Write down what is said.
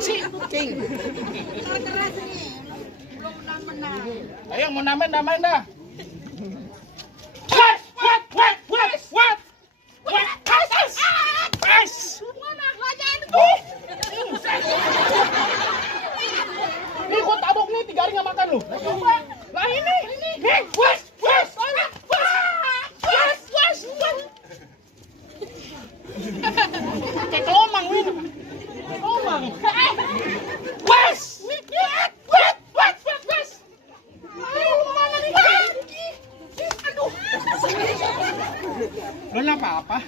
sih? King. Keras nih. Belum menang-menang. Ayo mau namain dah. Ini gua tabok nih 3 hari nggak makan lu. Nah ini. Nih, wes. Kayak kelomang ini. Kelomang. Wes. Lo apa?